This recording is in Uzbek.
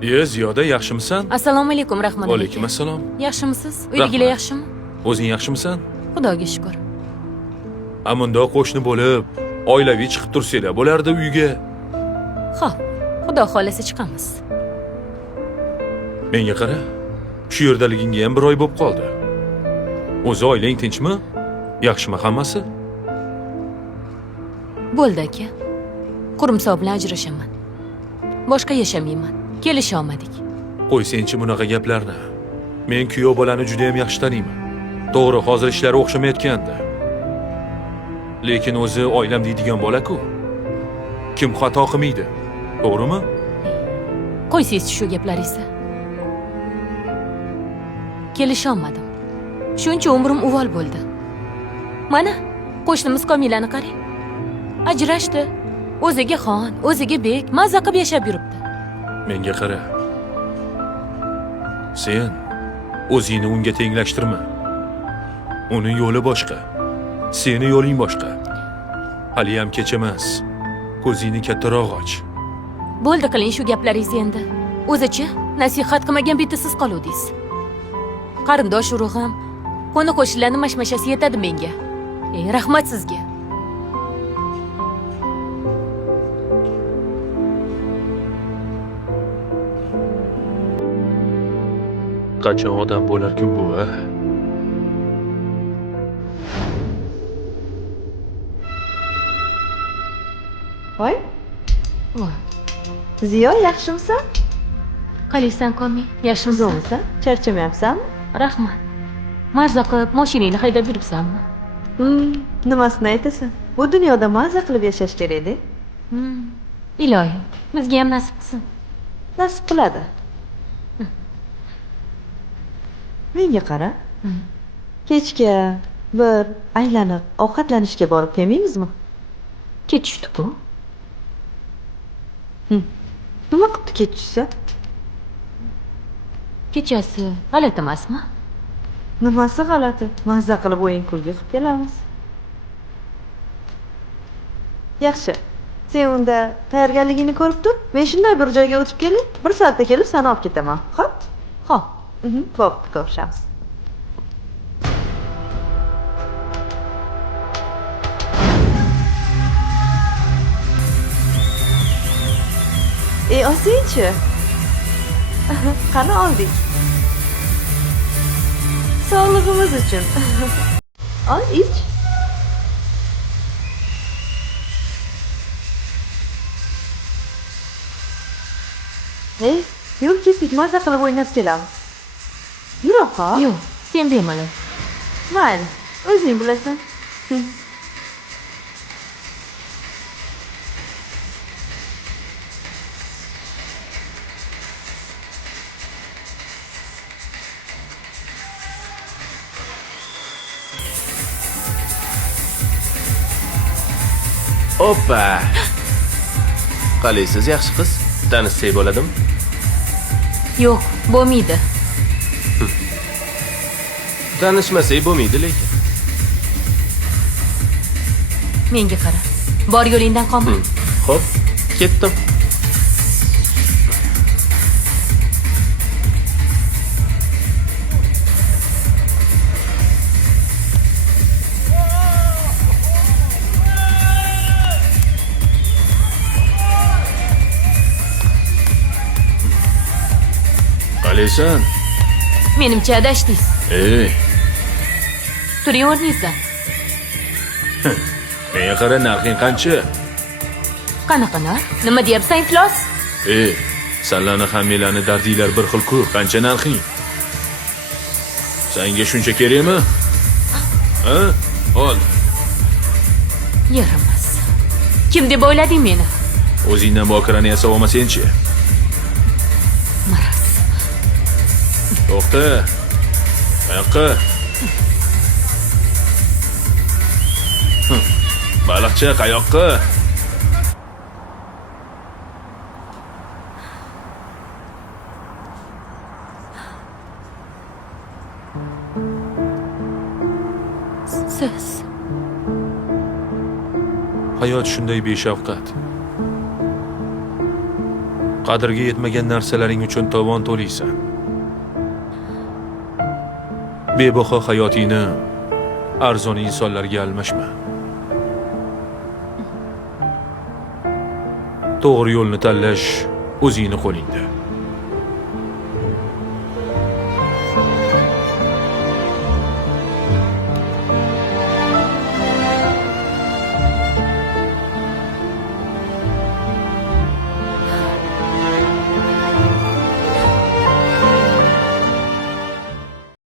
Ziyoda, yaxshimisan? Assalomu alaykum, rahmat. Va alaykum assalom. Yaxshimisiz? Uydagilar Rahmat. yaxshimi? O'zing yaxshimisan? Xudoga shukr. Amunda qo'shni bo'lib, oilaviy chiqib tursanglar bo'lardi uyga. Xo'p, Xudo xolasa chiqamiz. Menga qara. Shu yerdaligingga ham bir oy bo'lib qoldi. O'zi oilang tinchmi? Yaxshimi hammasi? Bo'ldi aka. Qurumsoq bilan ajrashaman. Boshqa yashamayman. Kelisha olmadik. Qo'y senchi bunaqa gaplarni. Men kuyov bolani juda ham yaxshi taniyman. To'g'ri, hozir ishlari o'xshamayotgandi. Lekin o'zi oilam deydigan bola-ku. Kim xato qilmaydi? To'g'rimi? Qo'ysiz shu gaplaringizni. Kelisha olmadim. Shuncha umrim uvol bo'ldi. Mana, qo'shnimiz Komilani qarang. Ajrashdi. O'ziga xon, o'ziga bek, mazza qilib yashab yuribdi. Menga qara. Sen o'zingni unga tenglashtirma. Uning yo'li boshqa. Seni yo'ling boshqa. Hali ham kech emas. Ko'zingni kattaroq och. Bo'ldi, qiling shu gaplaringizni endi. O'zichi nasihat qilmagan bitasiz qoluvdingiz. Qarindosh urug'im, qo'ni qo'shnilarning mashmashasi yetadi menga. Rahmat sizga. Qachon odam bo'lar-ku bu, a? Voy, Voy, Ziyo, yaxshimisan? qalaysan, Komi? Yaxshimisan? Zo'rmisan? Charchamayapsanmi? Rahmat. Mazza qilib mashinangni haydab yuribsanmi? Nimasini aytasan? Bu dunyoda mazza qilib yashash kerak-da. Ilohim, bizga ham nasib qilsin. Nasib qiladi. Menga qara. Kechga bir aylanib ovqatlanishga borib kelmaymizmi? Ketishdi-ku. Nima qilibdi ketishsa? Kechasi g'alati emasmi? Nimasi g'alati? Mazza qilib o'yin kulgi qilib kelamiz. Yaxshi. Sen unda tayyorgarligingni ko'rib tur. Men shunday bir joyga o'tib kelib, 1 soatda kelib seni olib ketaman. Xo'p? Xo'p. Bo'pti, ko'rishamiz. Olsang-chi. Qani oldik. Sog'lig'imiz uchun. Ol, ich. Yo'l kesik, mazza qilib o'ynab kelamiz. Yur, oqa. Yo'q, sen bemalol. Mayli, o'zing bilasan. Hoppa! Qalaysiz, yaxshi qiz? Tanishsak bo'ladimi? Yo'q, bo'lmaydi. Tanishmasak bo'lmaydi lekin. Menga qara. Bor yo'lingdan qolma. Xo'p, ketdim. Qalaysan? Menimcha adashdingiz. Turing o'rningizdan. Menga qara, narxing qancha? Qanaqa narx? Nima deyapsan, iflos? Sanlarni hammanglarni dardinglar bir xil-ku. Qancha narxing? Senga shuncha kerakmi? Ha? Ol. Yaramas. Kim deb o'ylading meni? O'zingdan bokirani yasab olmasang-chi? Maraz. To'xta. Qayoqqa? Baliqchi, qayoqqa? Siz. Hayot shunday beshafqat. Qadrga yetmagan narsalaring uchun tovon to'laysan. Bebaho hayotingni arzon insonlarga almashma. To'g'ri yo'lni tanlash o'zingni qo'lingda.